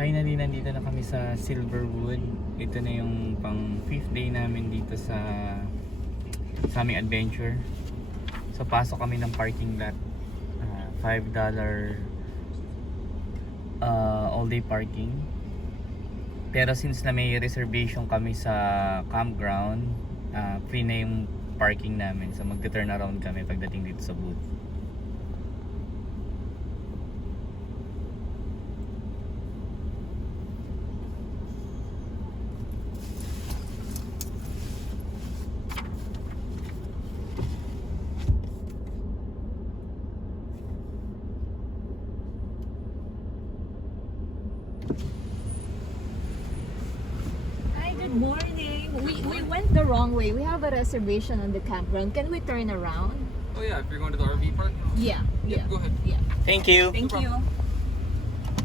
Finally, nandito na kami sa Silverwood. Ito na yung pang 5th day namin dito sa aming adventure. So, pasok kami ng parking lot. $5 all day parking. Pero since na may reservation kami sa campground, free na yung parking namin. So, magte-turn around kami pagdating dito sa booth. Good morning. We went the wrong way. We have a reservation on the campground. Can we turn around? Oh yeah, if you're going to the RV park? Yeah. Go ahead. Yeah. Thank you! Thank you.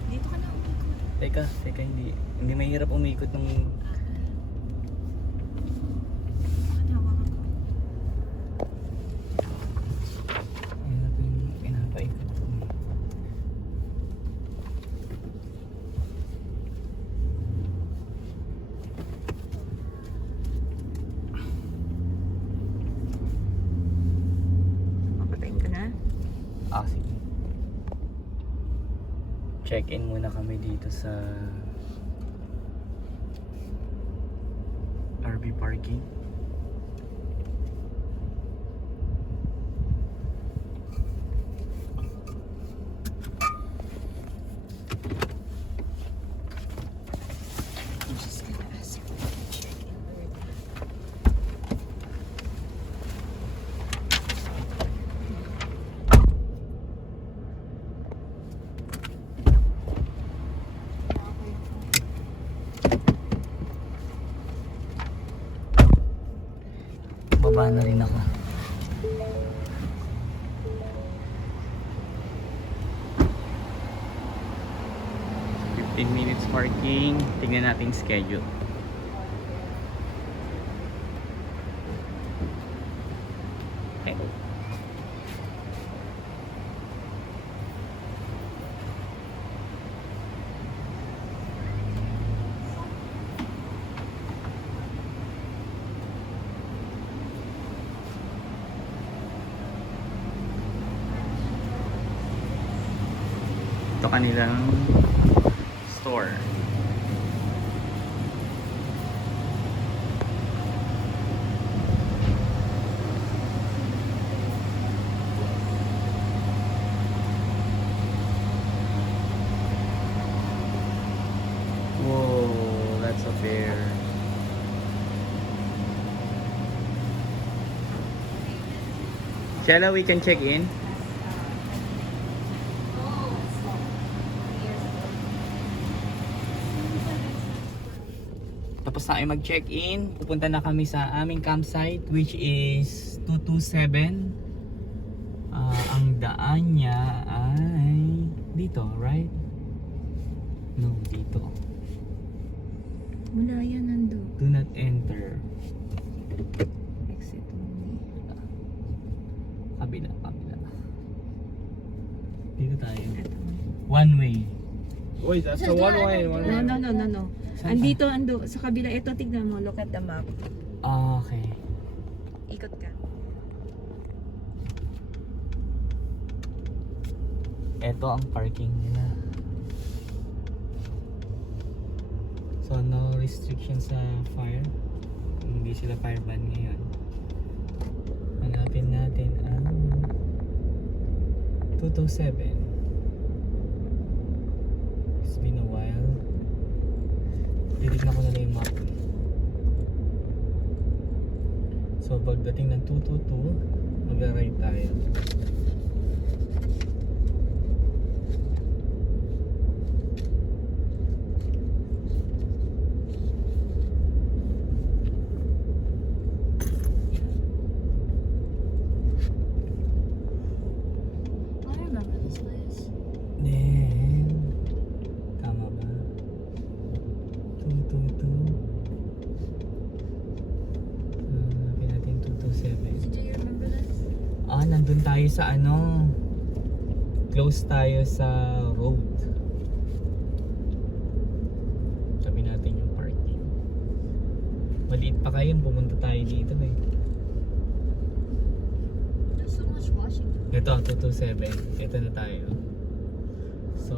Dito ka na umikot. Teka, hindi mahirap umikot ng... Hawakan ko. Mahirap yung pinapaikot. Papatayin ka na? Sige. Check-in muna kami dito sa RV parking. I'm just gonna ask you to check in with Baba na rin ako. Minutes parking. Tingnan natin schedule. Okay. Ito kanilang store. Whoa, that's a bear. Shella, we can check in. Tapos na ay mag-check-in, pupunta na kami sa aming campsite which is 227. Ang daan niya ay dito, right? No, dito. Wala yan nando. Do not enter. Exit only. Kabila. Dito tayo. One way. Wait, that's the one way. No. Saan Andito, sa kabila. Ito, tignan mo. Look at the map. Okay. Ikot ka. Ito ang parking nila. So no restriction sa fire. Hindi sila fire ban ngayon. Hanapin natin ang 227. It's been a while. Titignan ko na lang yung map. So pagdating ng 222, mag-ride tayo. I remember this place. Then, tama ba? 222. Hanapin natin 227. Do you remember this? Nandun tayo sa ano. Close tayo sa road. Maliit pa kayo, pumunta tayo dito eh. There's so much washing. Ito, 227. Ito na tayo. So,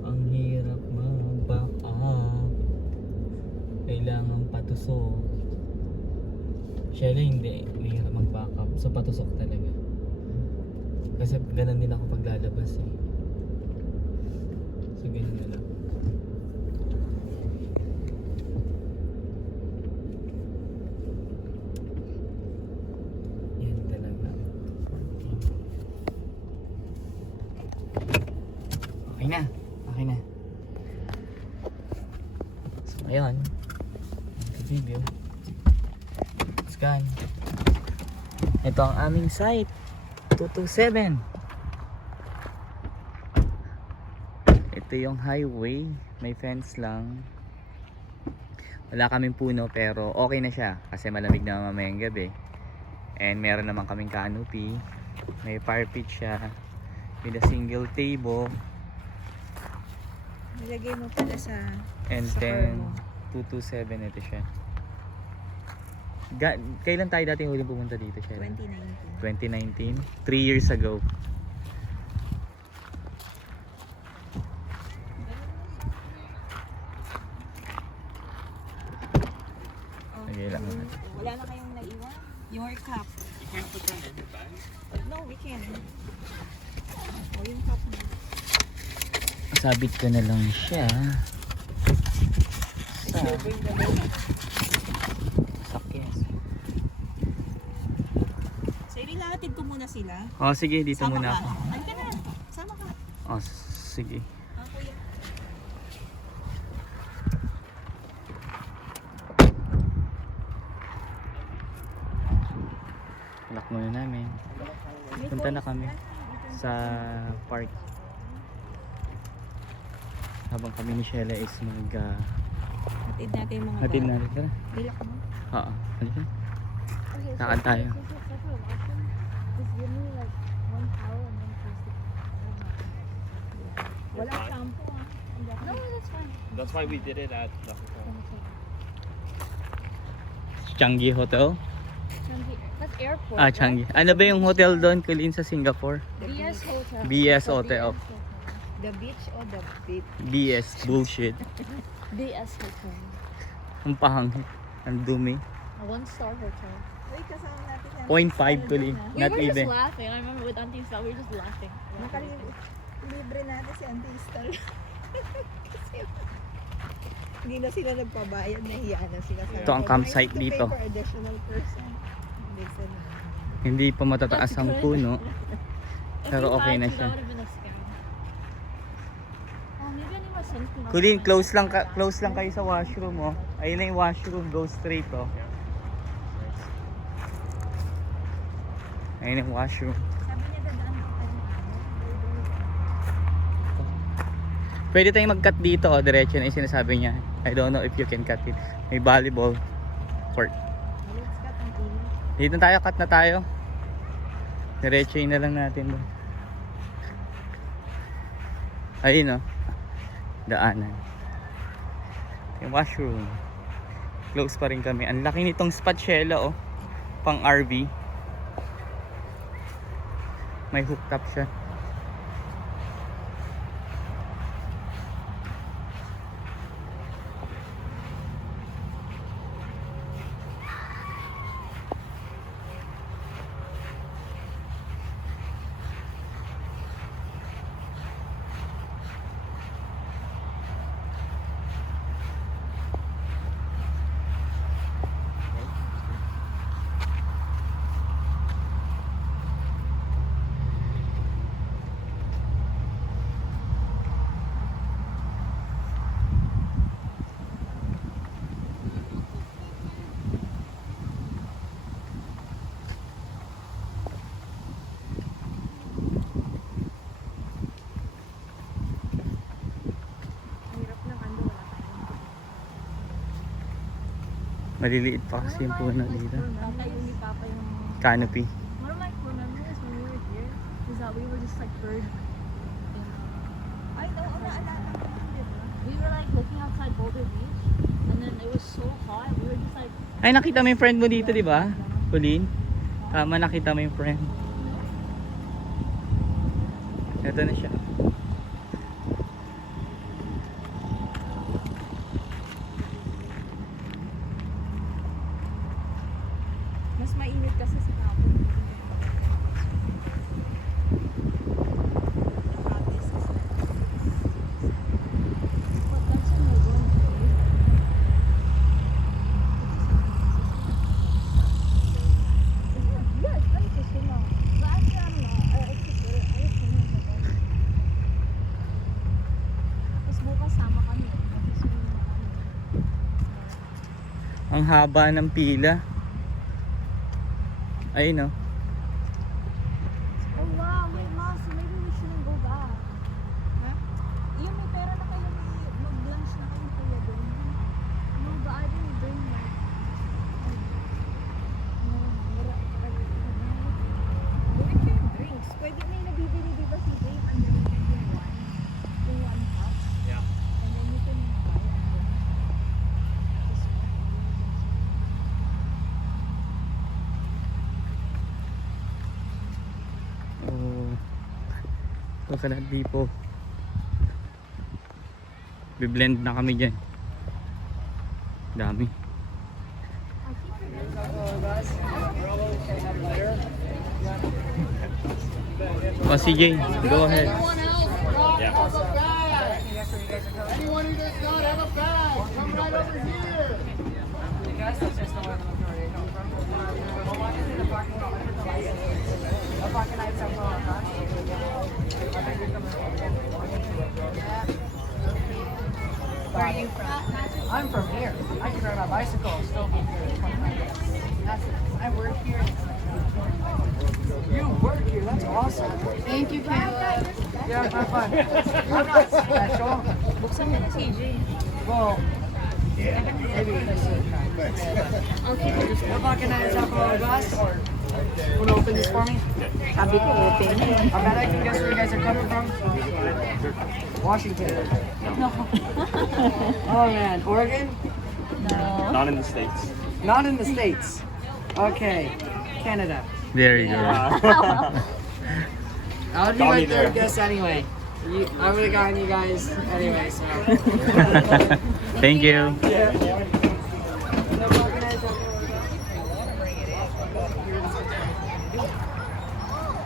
ang hirap mag-back up. Kailangan patusok. Siyempre hindi. Hirap mag-back up. So, patusok talaga. Kasi ganun din ako paglalabas eh. So, ganun na lang. Yan talaga. Okay na. Okay na. So, ngayon. Review. Scan. Ito ang aming site. 227. Ito yung highway. May fence lang. Wala kaming puno pero okay na siya. Kasi malamig na mamayang gabi. And meron naman kaming canopy. May fire pit siya. With a single table. Nilagay mo pala sa... And Sa then car mo. 227 ito siya. Kailan tayo dati huling pumunta dito siya? 2019. 2019? 3 years ago. Sige lang. Wala na kayong naiwan? Your cup. You can't put them in your bag? No, we can. Yung cup mo. Sabit ko na lang siya sa sakyan. So, ilahatid ko muna sila. Oh, sige, dito Sama muna ka. ako. Halika na. Sama ka. Oh, sige. Kuya. Lock muna namin. Punta na kami sa park. Habang kami ni Sheila is Hatid natin yung mga hatid natin. Tara. Bilak mo. Oo. Halika. Lakad tayo. Wala shampoo ah. No, that's fine. That's why we did it at the hotel. Changi Hotel? That's airport. Ah, Changi. Ano ba yung hotel doon, Colleen, sa Singapore? BS Hotel. BS Hotel. Oh, The beach or the beach? BS. Bullshit. BS Hotel. Ang pangit. Ang dumi. A one-star hotel. Uy, kasama natin yan. 0.5, Colleen. We Not were even. just laughing. I remember with Auntie Star, we were just laughing. Libre natin si Auntie Star. Kasi hindi na sila nagpabayad, nahiya na sila sa Ito ang campsite Nice to pay dito. for additional person. They said, Hindi pa matataas ang puno. Pero okay na siya. Colleen, close lang kayo sa washroom, oh. Ayun na yung washroom, go straight, oh. Ayun yung washroom. sabi niya dadaan ko pa yung Pwede tayong mag-cut dito, oh. Diretso na yung sinasabi niya. I don't know if you can cut it. May volleyball court. let's cut ang init. Dito tayo, cut na tayo. Diretso na lang natin doon. Ayun, oh. Daanan. Yung washroom. Close pa rin kami. Ang laki nitong spot, Sheila, oh. Pang RV. May hooktop siya. Hirap ng ano, wala tayong Maliliit pa kasi yung puno dito. Tayo ni Papa yung... Canopy. One of my memories when we were here is that we were just like bird. Ay, no, naalala ko yun, di ba? We were like looking outside Boulder Beach and then it was so hot. We were just like, Ay, nakita mo yung friend mo dito, di ba? Pauline? Tama, nakita mo yung friend. Ito na siya. mas mainit kasi sa hapon. But that's in the wrong way. Yeah, it's fun to swim out. But actually, I don't know. I prefer it. I just swim in the water. Tapos bukas sama kami. Mag-swim na kami. Ang haba ng pila. Ayun, no? Oh wow, wait ma, so maybe we shouldn't go back. Ha? Yung may pera na kayo, mag-lunch na kayo kuya doon. No, but I didn't bring like no, wala. Bumili kayong drinks. Pwede may nabibili di ba si Jay? Unlimited yung wine. Yung one cup. Yeah. And then you can buy it. Oh. Coconut Depot. Biblend na kami dyan. Dami. Oh, CJ, go ahead. Yeah. Anyone who does not have a bag, come right over here. Where are you from? I'm from here. I can ride my bicycle still be here in 25 minutes. I work here. You work here, that's awesome. Thank you, Kayla. Yeah, have fun. I'm not special. Buksan mo na CJ. Well, maybe this is Okay, we'll just What about can I have a glass? Want to open this for me? sabi ko open. I bet I can guess where you guys are coming from. Washington. No. Oh man, Oregon? No. Not in the States. Not in the States. Okay, Canada. There you go. I would be Call my me there. third guess anyway. I would have gotten you guys anyway, so. Thank you. Yeah.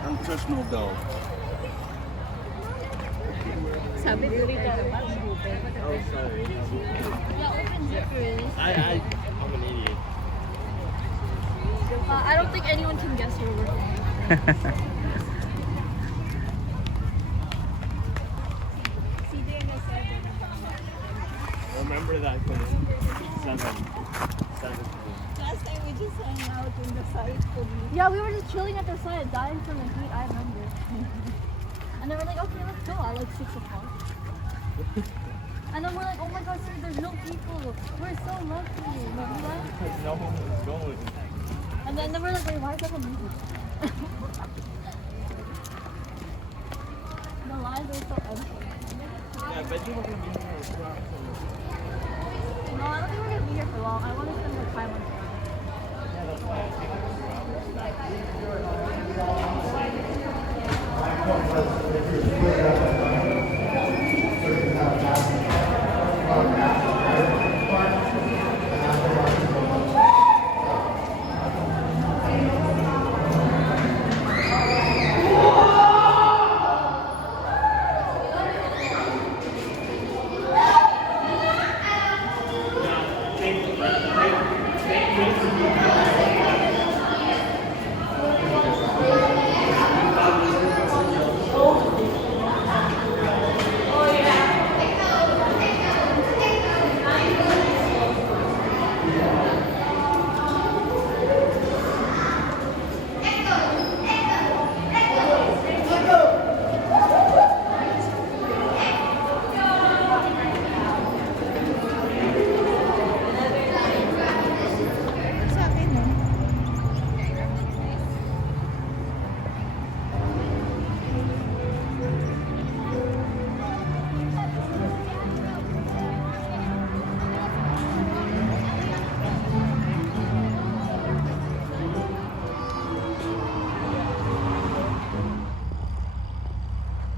I'm just moved on. Sabi ko rin ka naman, open. Oh, sorry. Yeah, open zippers. I'm an idiot. I don't think anyone can guess where we're from. Remember that from 7. Last time we just hang out in the side for me. Yeah, we were just chilling at the side, dying from the heat, I remember. And then we're like, okay, let's go at like 6 o'clock. And then we're like, oh my god, see, there's no people. We're so lucky. Remember that? Because no one was going. And then we're like, wait, why is that music? The lines are so empty. Yeah, but you were going to be here as well. No, I don't think we're gonna be here for long. I want to spend more time on the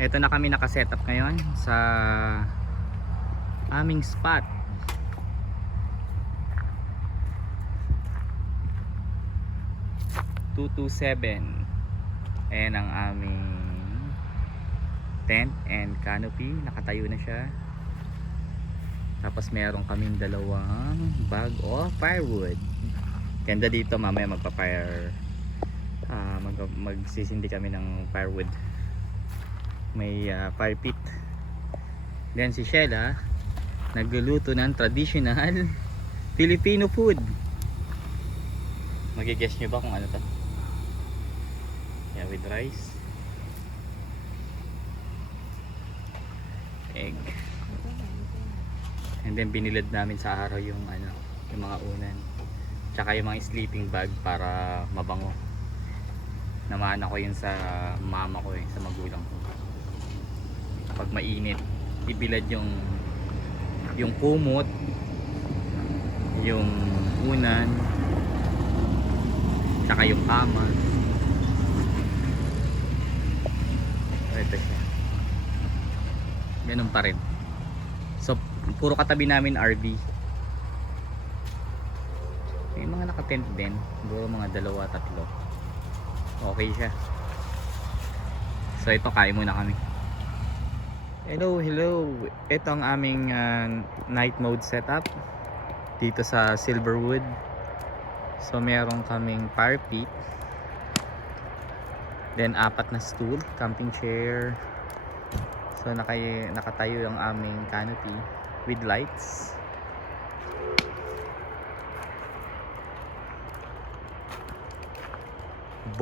Ito na kami nakasetup ngayon sa aming spot. "227". Ayan ang aming tent and canopy. Nakatayo na siya. Tapos meron kaming dalawang bag of firewood. Ganda dito, mamaya magpa-fire. Magsisindi kami ng firewood. May fire pit. Then si Sheila nagluluto ng traditional Filipino food. Magigess nyo ba kung ano to? Yeah, with rice, egg, and then binilad namin sa araw yung yung mga unan, tsaka yung mga sleeping bag para mabango. Namana ko yun sa mama ko, sa magulang ko. Pag mainit, ibilad yung kumot, yung unan, tsaka yung kama. Ito siya. Ganun pa rin. So puro katabi namin RV. May mga nakatent din, siguro mga 2-3. Okay siya. So ito, kain muna kami. Hello. Ito ang aming night mode setup dito sa Silverwood. So meron kaming fire pit, then 4 na stool, camping chair. So nakatayo yung aming canopy with lights.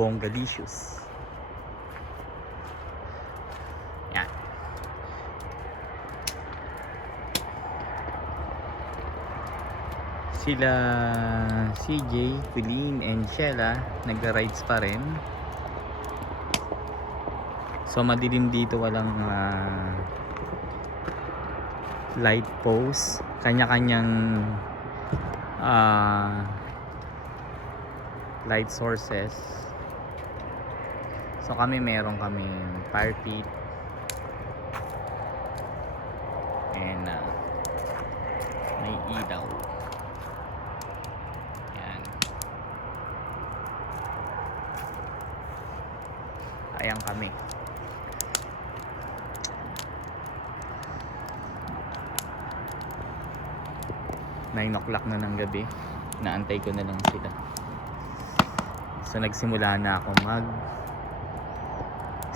Bongalicious. Yan. Sila CJ, Quilin, and Sheila nagra-rides pa rin. So madilim dito, walang light post. Kanya-kanyang light sources. So kami meron kaming fire pit and may ilaw. Yan. Ayan kami. Nine o'clock na ng gabi. Naantay ko na lang sila. So nagsimula na ako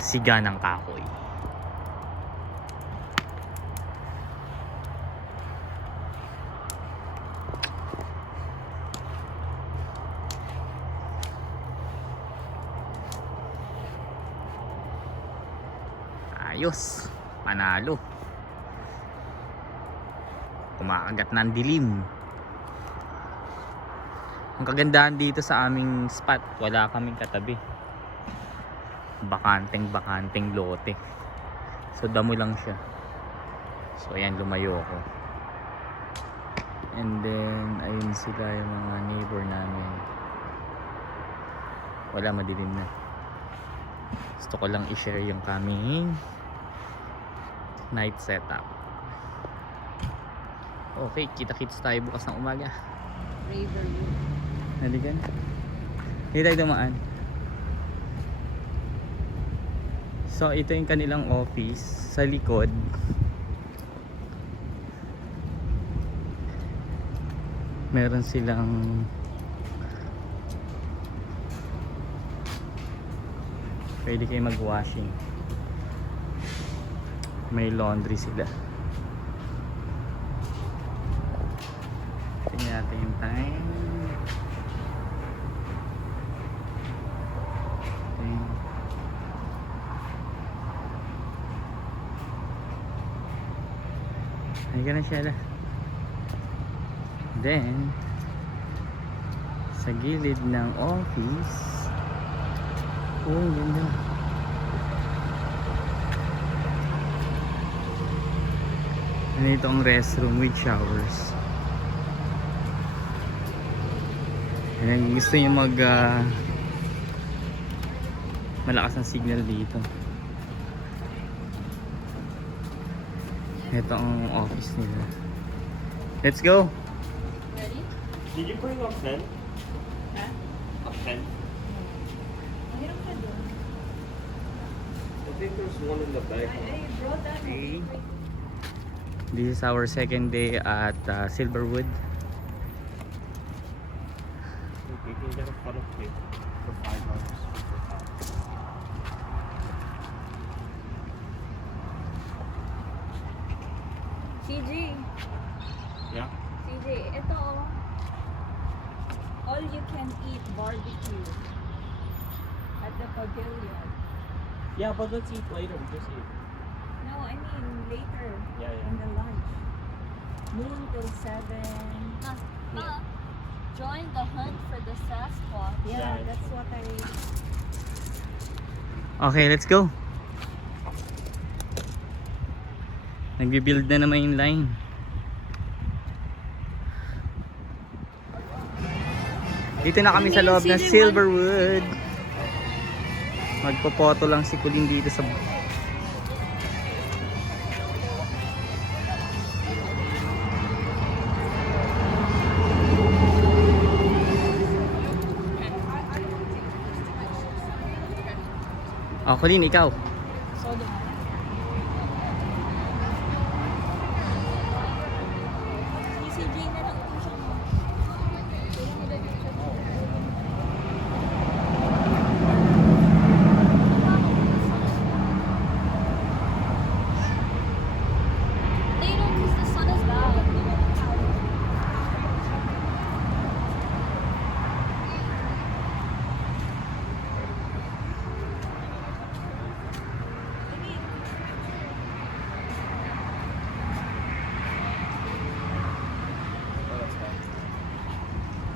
siga ng kahoy. Ayos, panalo. Kumakagat ng dilim. Ang kagandahan dito sa aming spot, wala kaming katabi. Bakanteng lote. So damo lang siya. So ayan, lumayo ako. And then ayun sila yung mga neighbor namin. Wala, madilim na. Gusto ko lang i-share yung kaming night setup. Okay, kita-kits tayo bukas ng umaga. Riverview. Naligan. Hindi tayo dumaan. So ito yung kanilang office sa likod. Meron silang pwede kayo mag-washing. May laundry sila. Tingnan natin yung time. Halika na, Sheila. Then sa gilid ng office, oh, ganda. Nandito ang restroom with showers. And gusto nyo malakas ang signal dito. Ito ang office nila. Let's go! Ready? Did you bring a pen? Huh? A pen? Mahirap ka doon. I think there's one in the bag. I brought that. Okay. This is our second day at Silverwood. We can get a photo plate for $5. CJ. Yeah? CJ, ito oh. All you can eat barbecue at the pavilion. Yeah, but let's eat later. We just eat. No, I mean later Yeah, yeah. in the lunch. Noon till 7. Join the hunt for the Sasquatch. Yeah, Yeah, that's what I... Okay, let's go! Nagbi-build na naman yung line. Dito na kami sa loob ng Silverwood. Magpo-photo lang si Colleen dito sa... Oh, Colleen, ikaw. Soda. Si CJ na lang po siya mo. They don't, because the sun is bad.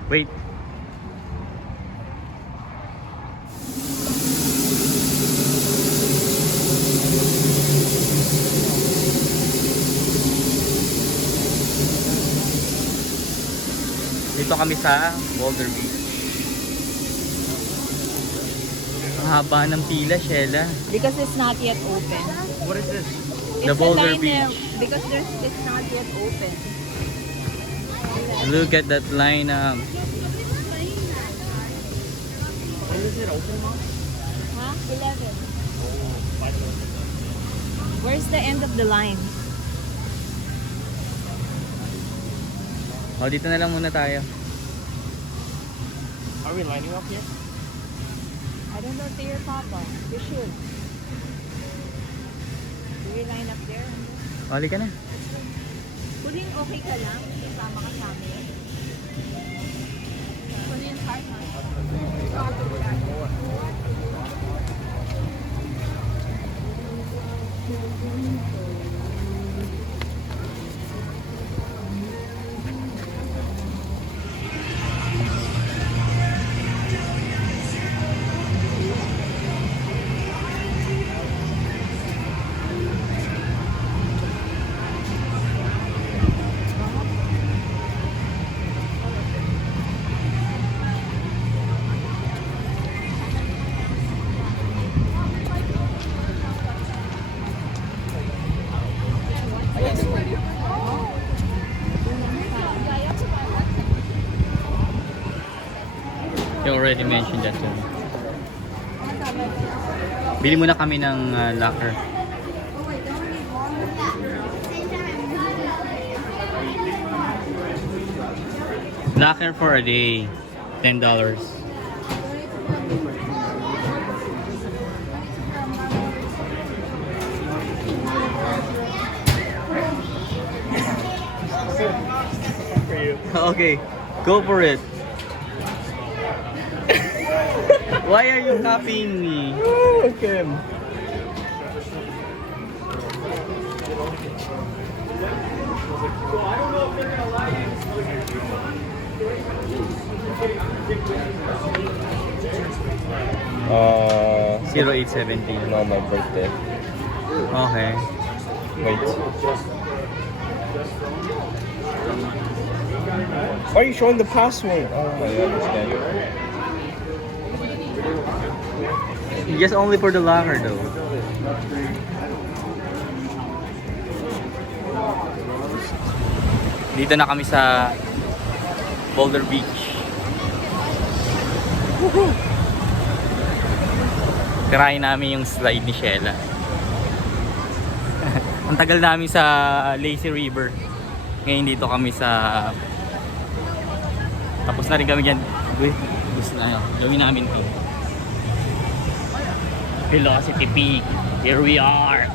Wait. Dito kami sa Boulder Beach. Ang haba ng pila, Shella. Because it's not yet open. What is this? It's The a Boulder line, Beach. because it's not yet open. Look at that lineup. When is it open? Huh? 11. $5. Where's the end of the line? Oh, dito na lang muna tayo. Are we lining up here? I don't know, dear Papa. You should. Do we line up there? Oli ka na. Kuling okay ka lang? Kasama ka sa amin? Put in hard You already mentioned that to me. Bili muna kami ng locker. Locker for a day, $10. For you. Okay, go for it. Why are you copying me? Okay. Uh, 0817. no, my birthday. Okay. Wait. Why are you showing the password? Oh my god, this guy. Just only for the locker though. Dito na kami sa Boulder Beach. Tirahin namin yung slide ni Shella. Ang tagal namin sa Lazy River. Ngayon dito kami sa... Tapos na rin kami dyan. Gusto na yun. Gawin namin ito. Velocity Peak. Here we are.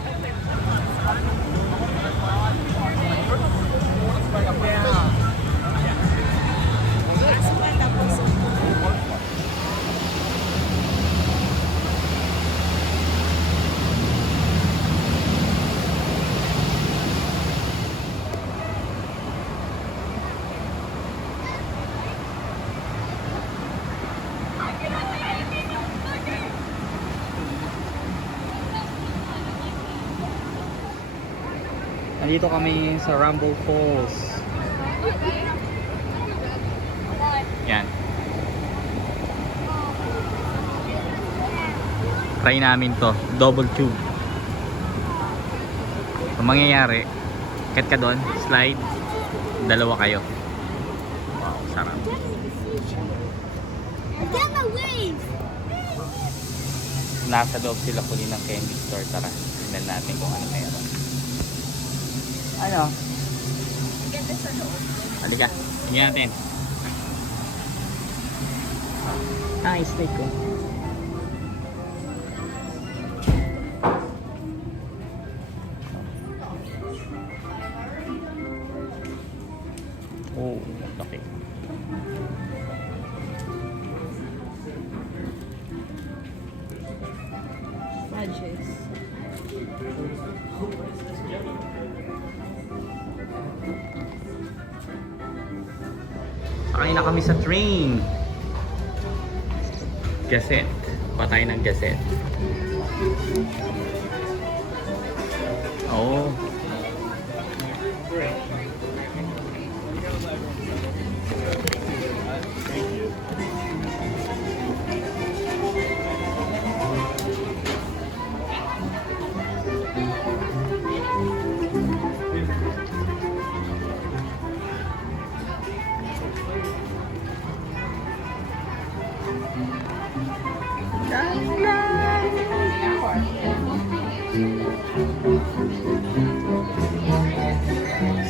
Nandito kami sa Rumble Falls. Yan. Try namin to, double tube. Ang mangyayari, kat ka doon, slide, dalawa kayo. Wow, sarap. Nasa loob sila huli ng candy store. Tara, tignan natin kung ano meron. Ano? Halika, tingnan natin. Snake ko. Oh, laki. Fudges. Sakay na kami sa train. Gazette. Patay ng Gazette. Oh.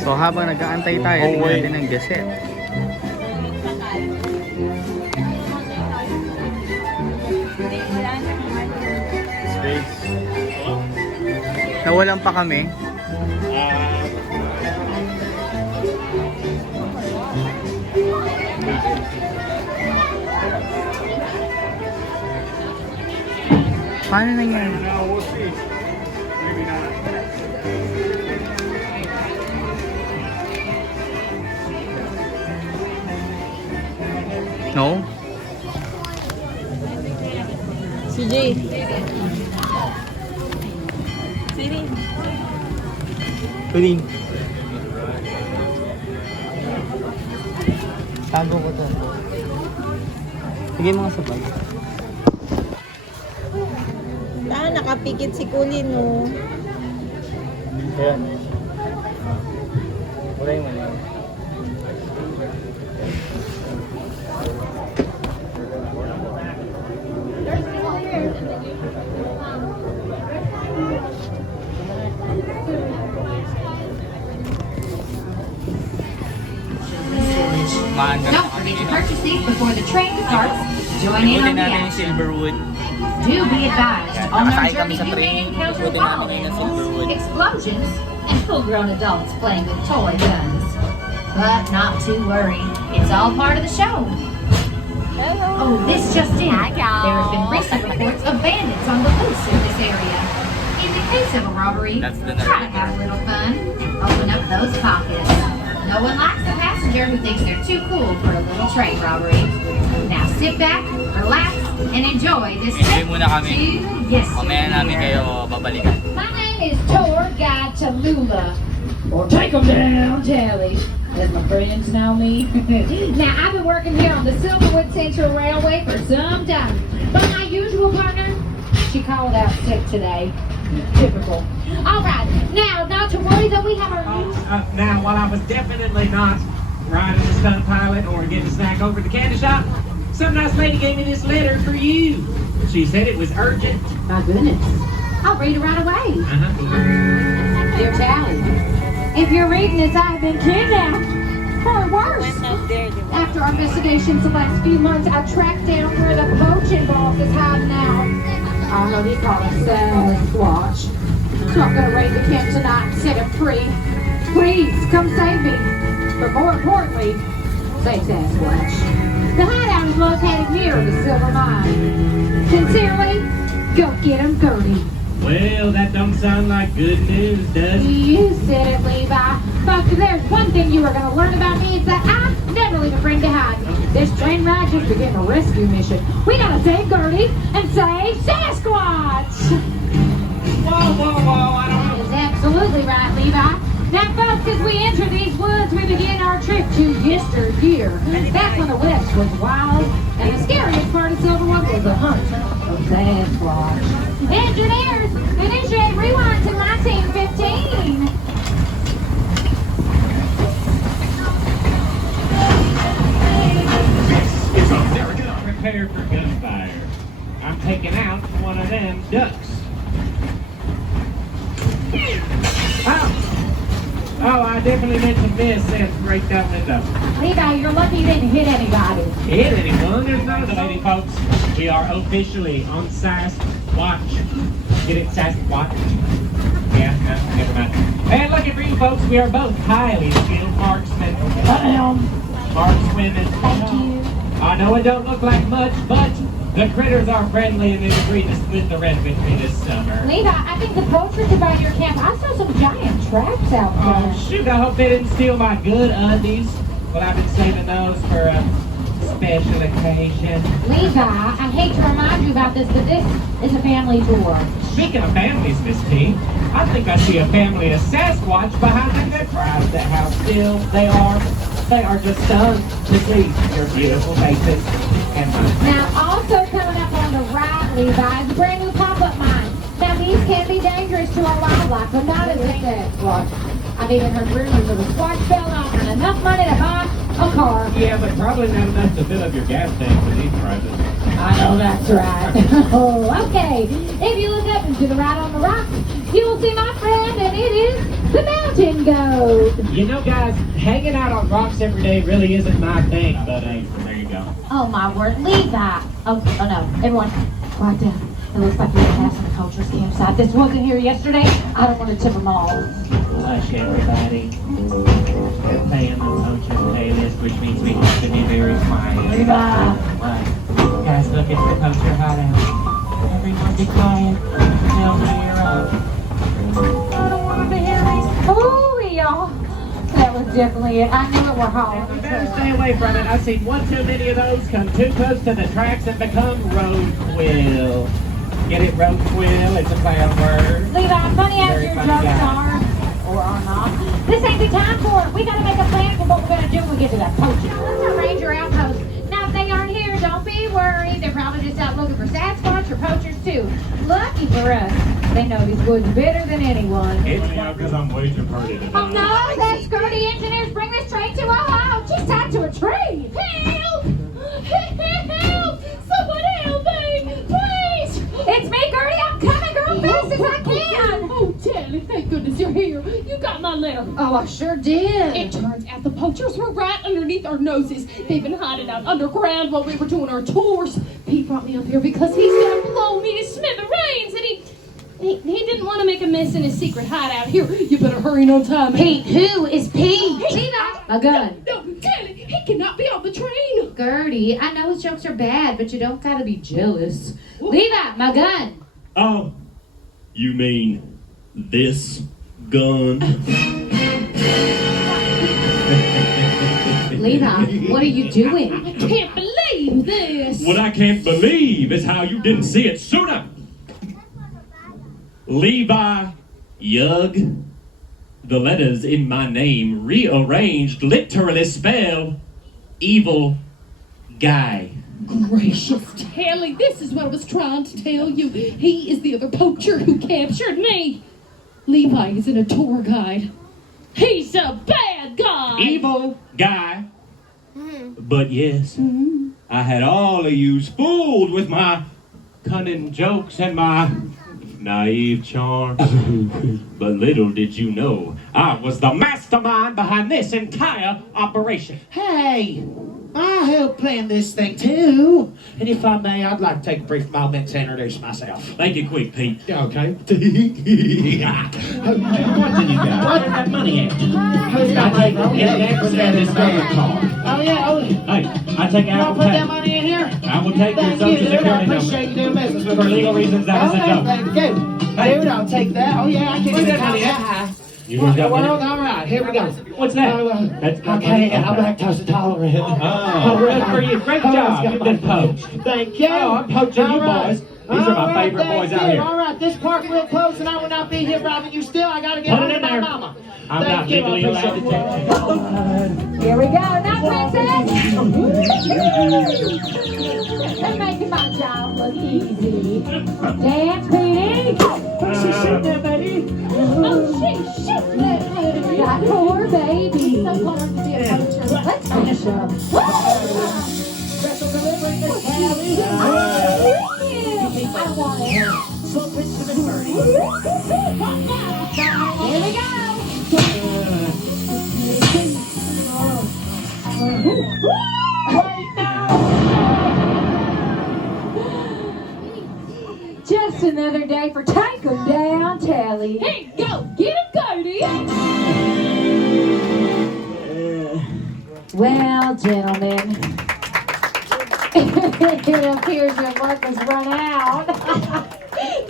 So habang nag-aantay tayo, tingnan natin ang Gazette. Space. Nawalan pa kami. Paano nangyari? We'll see. Maybe not. No? CJ. Sini. Tuling. Tago ko to. Sige mga sabay. Nakapikit si Kulin, no? Ayan. Wala yung mali. Don't forget to purchase these before the train starts. Join in Ikutin on the natin yung action. Silverwood. Do be advised, Yan, on our nakasakay kami journey sa you train. may encounter Ikutin namin wild ngayon ang animals, Silverwood. explosions, and full-grown adults playing with toy guns. But not to worry, it's all part of the show. Oh, this just in. There have been recent reports of bandits on the loose in this area. In the case of a robbery, That's the try to have a little fun and open up those pockets. No one likes a passenger who thinks they're too cool for a little train robbery. Now sit back, relax, and enjoy this Enjoy trip muna kami. to Yes. Mamaya namin kayo babalikan. My name is Tour Guide Tallulah, or Take 'em Down Tally, as my friends know me. Now, I've been working here on the Silverwood Central Railway for some time, but my usual partner, she called out sick today. Typical. All right, now, not to worry, though, we have our new Now, while I was definitely not riding the stunt pilot or getting a snack over at the candy shop, some nice lady gave me this letter for you. She said it was urgent. My goodness. I'll read it right away. Dear Tally, if you're reading this, I've been kidnapped. Or worse. After our investigations the last few months, I tracked down where the poaching boss is hiding out. I know he called it Sasquatch. So I'm gonna raid the camp tonight and set him free. Please, come save me. But more importantly, save Sasquatch. The hideout is located near the silver mine. Sincerely, go get him, Gertie. Well, that don't sound like good news, does it? You said it, Levi. Folks, if there's one thing you are going to learn about me, it's that I never leave a friend behind. This train ride just became a rescue mission. We gotta save Gertie and save Sasquatch! Whoa, whoa, whoa, I don't know. That's absolutely right, Levi. Now, folks, as we enter these woods, we begin our trip to yesteryear. Back when the West was wild, and the scariest part of Silverwood was the hunt of Sasquatch. Engineers, initiate rewind to 1915. It's American. Prepare for gunfire. I'm taking out one of them ducks. Oh, I definitely mentioned this and break that window. Levi, you're lucky you didn't hit anybody. Hit anyone? There's none of the lady folks. We are officially on Sasquatch. Get it, Sasquatch? Yeah, no, never mind. And lucky for you folks, we are both highly skilled marksmen. Markswomen. Thank you. I know it don't look like much, but the critters are friendly and they've agreed to split the rent with me this summer. Levi, I think the poachers are by your camp. I saw some giant traps out Oh, there. shoot, I hope they didn't steal my good undies. Well, I've been saving those for a special occasion. Levi, I hate to remind you about this, but this is a family tour. Speaking of families, Miss T, I think I see a family of Sasquatch behind the good crowd that how still they are. They are just stunned to see your beautiful faces and mine. Now, also coming up on the right, Levi, is a brand new pop-up mine. Now, these can be dangerous to our wildlife, but not as a Sasquatch. I've even heard rumors of a squatch fell off and enough money to buy a car. Yeah, but probably not enough to fill up your gas tank for these prices. I know that's right. Oh, okay. If you look up and to the right on the rocks, you will see my friend, and it is the mountain goat. You know, guys, hanging out on rocks every day really isn't my thing, but there you go. Oh my word, Levi. Oh no, everyone, quiet down. It looks like we're passing the culture's campsite. This wasn't here yesterday. I don't want to tip them all. Hush, everybody. We're playing the Poacher playlist, which means we have to be very quiet. Levi. Right. Guys, look, it's the Poacher hideout. Everyone be quiet. Tell me you're up. I don't want to hear me. Oh, y'all. That was definitely it. I knew it was hard. You better stay away from it. I've seen one too many of those come too close to the tracks and become road quill. Get it, road quill? It's a play on words. Levi, funny as Very your funny jokes guy. are, or are not, this ain't the time for it. We gotta make a plan for what we're gonna do when we get to that poaching. Let's arrange your outpost. Now, if they aren't here, don't be worried. They're probably just out looking for Sasquatch or poachers too. Lucky for us, they know these woods better than anyone. It's because I'm way too pretty to Oh no, that's Gertie. Engineers, bring this train to a halt. She's tied to a tree. Help! Help! Someone help me, please! It's me, Gertie. I'm coming, girl, fast as I can. Oh, Telly, thank goodness you're here. You got my letter. Oh, I sure did. It turns out the poachers were right underneath our noses. They've been hiding out underground while we were doing our tours. Pete brought me up here because he's gonna blow me to smithereens, and he didn't want to make a mess in his secret hideout. Here, you better hurry in on time. Pete, who is Pete? A gun. No, Telly, he cannot be on the train. Gertie, I know his jokes are bad, but you don't gotta be jealous. Levi, my gun. Oh, you mean this gun? Levi, what are you doing? I can't believe this. What I can't believe is how you didn't see it sooner. Levi Yug. The letters in my name rearranged literally spell evil guy. Gracious, Telly, this is what I was trying to tell you. He is the other poacher who captured me. Levi is in a tour guide. He's a bad guy. Evil guy. But yes, I had all of you fooled with my cunning jokes and my naive charms. But little did you know, I was the mastermind behind this entire operation. Hey, I helped plan this thing too. And if I may, I'd like to take a brief moment to introduce myself. Make it quick, Pete. Okay. What do you got? Where's that money at? Who's got this bad card? Oh yeah, oh yeah. Hey, I take You want Apple to put that Pay. money in here? I will take your Thank social you, dude. I security appreciate you number. doing business with For me. legal reasons, that is a Okay, joke. thank you. Dude, I'll take that. Oh yeah, I can Where's do that money at? that. You guys got Well, money? all right, here we go. What's that? That's my Okay, money? I'm lactose intolerant. Oh, good for you. Great job. You've been poached. Thank you. Oh, I'm poaching you boys. These are my favorite boys out here. All right, this park will close and I will not be here robbing you still. I gotta get Put home it to in my there. mama. I'm not Thank you, I legally allowed to appreciate take it. you. Here we go. Now, princess. They're making my job look easy. Dance, Petey. She's sitting there, baby. Oh, she. That poor baby. So hard to be a poacher. Let's finish up. Special delivery, Miss Callie. I want it. So pitch to Miss Birdie. Here we go. Just another day for Take 'em Down, Tally. Hey, go get him, Cody. Well, gentlemen, it appears your work has run out.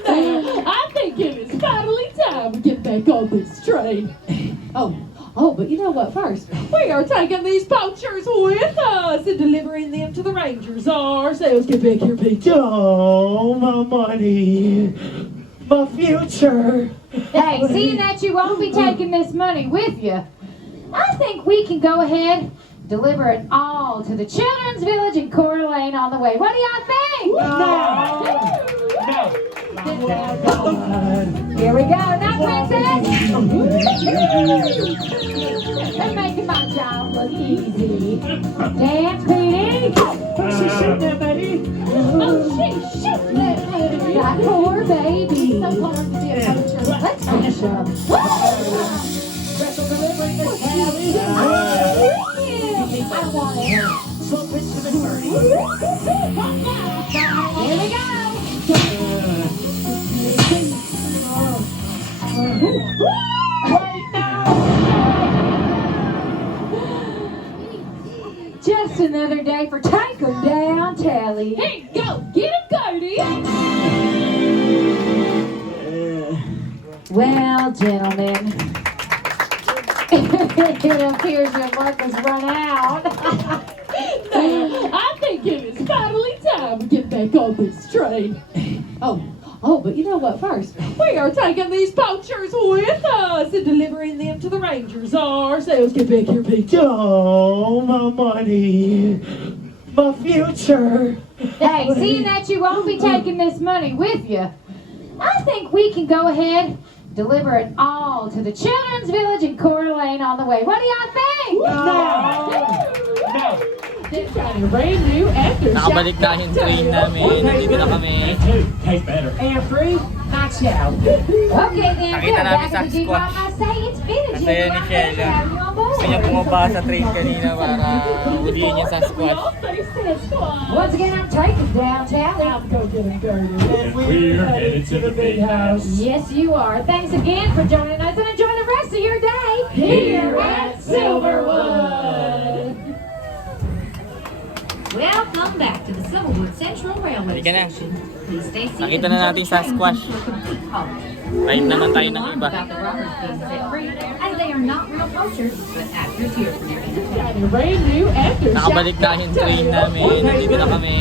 I think it is finally time to get back on this train. Oh, but you know what? First, we are taking these poachers with us and delivering them to the Rangers ourselves. Get back here, Pete. Oh, my money. My future. Hey, seeing that you won't be taking this money with you, I think we can go ahead, deliver it all to the Children's Village in Coeur d'Alene on the way. What do y'all think? Here we go. Now, princess. They're making my job look easy. Dance, Petey. She's sitting there, baby. Oh, she. That poor baby. So hard to be a poacher. Let's finish up. Special delivery, Miss Callie. I want it. So pitch to Miss Birdie. Here we go. Just another day for Take 'em Down, Tally. Hey, go get him, Cody. Well, gentlemen, it appears your work has run out. I think it is finally time to get back on this train. Oh, but you know what? First, we are taking these poachers with us and delivering them to the Rangers ourselves. Get back here, Pete. Oh, my money. My future. Hey, seeing that you won't be taking this money with you, I think we can go ahead, deliver it all to the Children's Village in Coeur d'Alene on the way. What do y'all think? This got a brand new after Nakabalik na yung train namin. Nandito na kami. Tastes better. And free, not shout. Okay, then. Nakita good. namin Back sa at the squash. G1, I say it's finished. Kasi ni Shella, gusto niya bumaba sa train kanina para huliin niya sa squash. Once again, I'm taking down, Tally. Go get him, Cody. And We're headed to the big house. Yes, you are. Thanks again for joining us and enjoy the rest of your day Here at Silverwood. Welcome back to the Silverwood Central Railway Halika na. Station. Please stay seated Nakita na natin sa squash. Ride naman tayo ng iba. About the robbers being set free, as they are not real poachers, but actors here for your entertainment. Got a brand new after Nakabalik na yung train namin. Nandito na kami.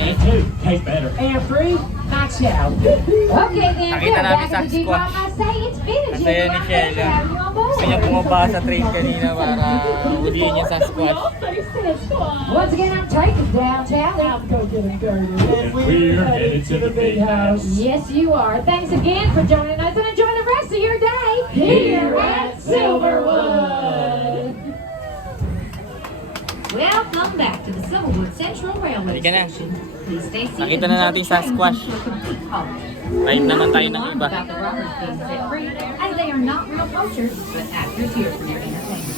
Tastes better. And free, not shout. Okay, then. Nakita Good. namin Back sa at the G1, squash. I say it's finished. Kasi ni Shella, gusto niya bumaba sa train kanina para huliin niya sa squash. Once again, I'm taking down, Tally. Go get him, Cody. And We're headed to the big house. Yes, you are. Thanks again for joining us and enjoy the rest of your day Here at Silverwood. Silverwood Central Railway Halika na. Station. Please stay seated Nakita na natin until the sa train Squash. comes to a complete halt. Ride naman tayo ng Alarmed iba. about the robbers being set free, as they are not real poachers, but actors here for your entertainment.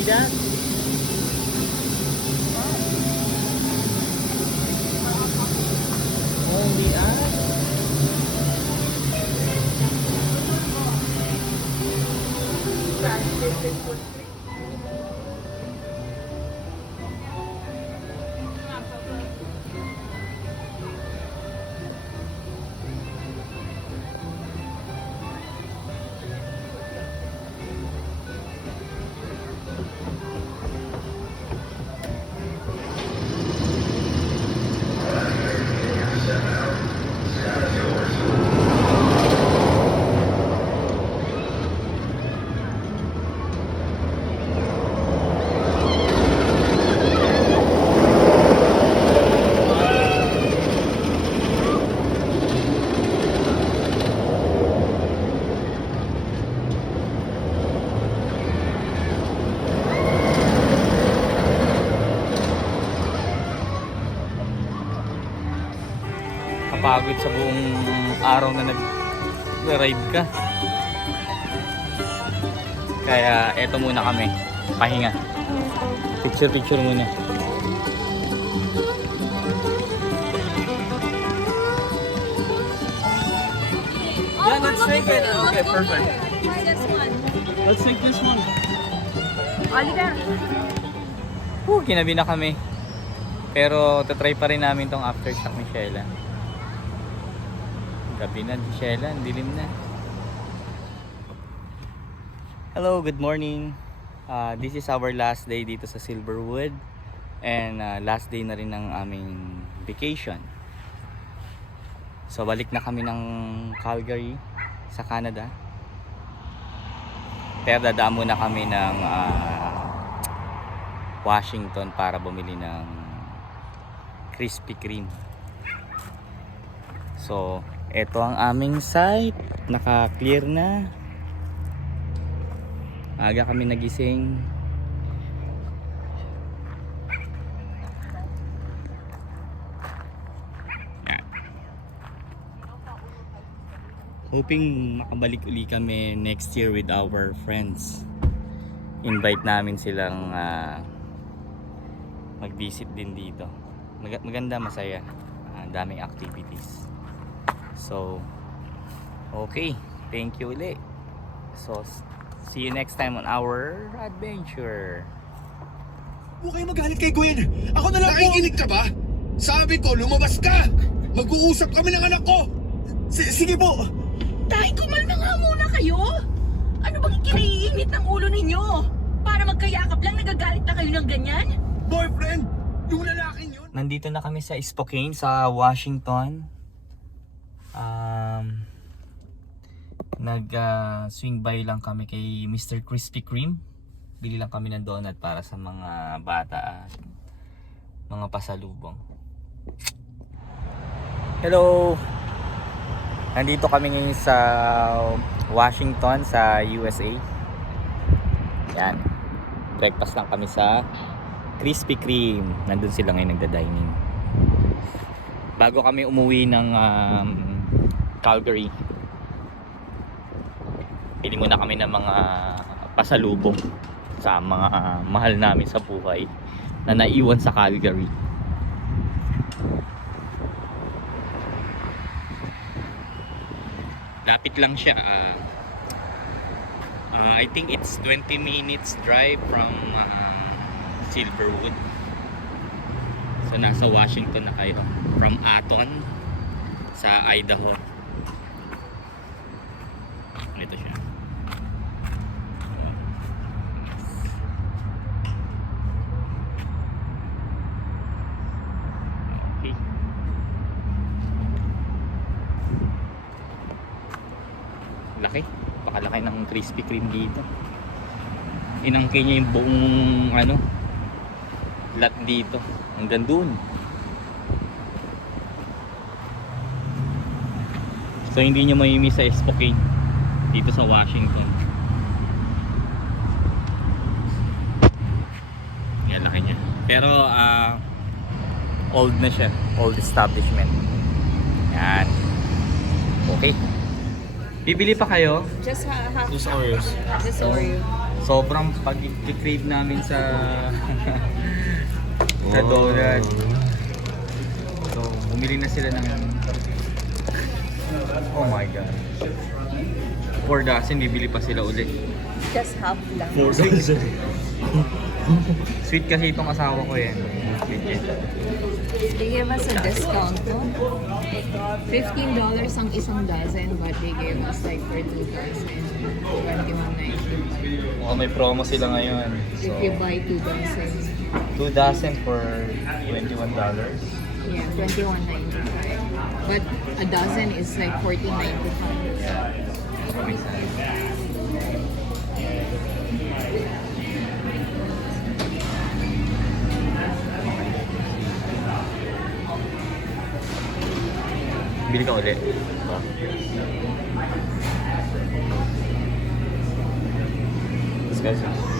See that? Oh, we are. Kapagod sa buong araw na nag-ride ka. Kaya eto muna kami, pahinga. Picture muna. Yeah, let's take it. Okay, perfect. Let's take this one. Kinabi na kami. Pero tatry pa rin namin tong aftershock ni Sheila. Gabi na di Sheila, ang dilim na. Hello, good morning. This is our last day dito sa Silverwood. And last day na rin ng aming vacation. So balik na kami ng Calgary sa Canada. Pero dadaan muna kami ng Washington para bumili ng Krispy Kreme. So eto ang aming site, naka-clear na. Aga kami nagising. Hoping makabalik uli kami next year with our friends. Invite namin silang mag-visit din dito. Maganda, masaya. Daming activities. So, okay. Thank you ulit. So, see you next time on our adventure. Huwag kayong magalit kay Gwen. Ako na lang po. Nakikinig ka ba? Sabi ko, lumabas ka. Mag-uusap kami ng anak ko. Sige po. Tay, kumalma nga muna kayo. Ano bang kinaiinit ng ulo ninyo? Para magkayakap lang nagagalit na kayo ng ganyan? Boyfriend, yung lalaking yun. Nandito na kami sa Spokane, sa Washington. Swing by lang kami kay Mr. Krispy Kreme. Bili lang kami ng donut para sa mga bata at mga pasalubong. Hello! Nandito kami ngayon sa Washington sa USA. Yan. Breakfast lang kami sa Krispy Kreme. Nandun sila ngayon nagda-dining. Bago kami umuwi ng Calgary, pili muna kami ng mga pasalubong sa mga mahal namin sa buhay na naiwan sa Calgary. Lapit lang siya. I think it's 20 minutes drive from Silverwood. So nasa Washington na kayo. From Aton sa Idaho. Ito siya. Okay. Laki. Pakalaki ng Krispy Kreme dito. Inangkin niya yung buong lot dito. Hanggang dun. So hindi nyo may-miss sa Spokane dito sa Washington. Yan, laki niya. Pero old na siya. Old establishment. Yan. Okay. Bibili pa kayo? Just half. Just Oreos. Just Oreo. Sobrang pag-crave namin sa sa donut. So, bumili na sila ng oh my god. 4 dozen, bibili pa sila ulit. Just half lang. 4 dozen. Sweet kasi itong asawa ko yan. Sweet yan. They gave us a discount, no? $15 ang isang dozen, but they gave us like for 2 dozen, $21.95. Oh, may promo sila ngayon. So, If you buy 2 dozen. 2 dozen for $21. Yeah, $21.95. But a dozen is like $14.95. Makes sense. Bili ka ulit.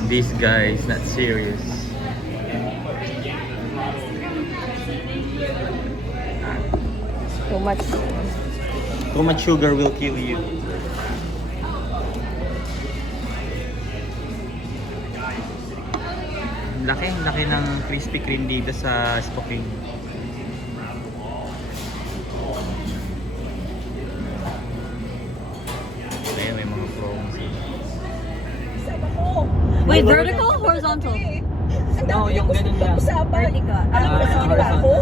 This guy is not serious. Too much sugar will kill you. Laki ng Krispy Kreme dito sa Spokane. Ayan, may mga promos. Wait, vertical or horizontal? No, yung ganun lang. Vertical. Alam mo na ginawa ko?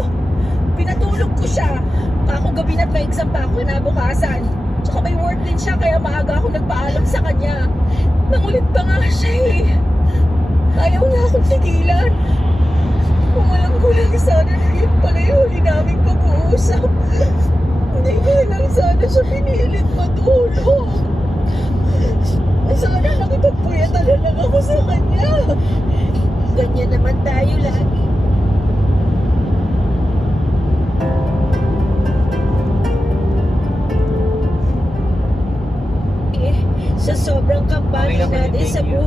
Pinatulog ko siya. Ako gabi na't may exam pa ako kinabukasan. Tsaka may work din siya kaya maaga ako nagpaalam sa kanya. Nangulit pa nga siya eh. Ayaw na akong tigilan. Kumalang ko lang sana na yun pala yung huli naming pag-uusap. Hindi ko lang sana siya pinilit matulog. Sana nakipagpuyatan na lang ako sa kanya. Ganyan naman tayo lagi. Sa sobrang kampanya natin sa buhay.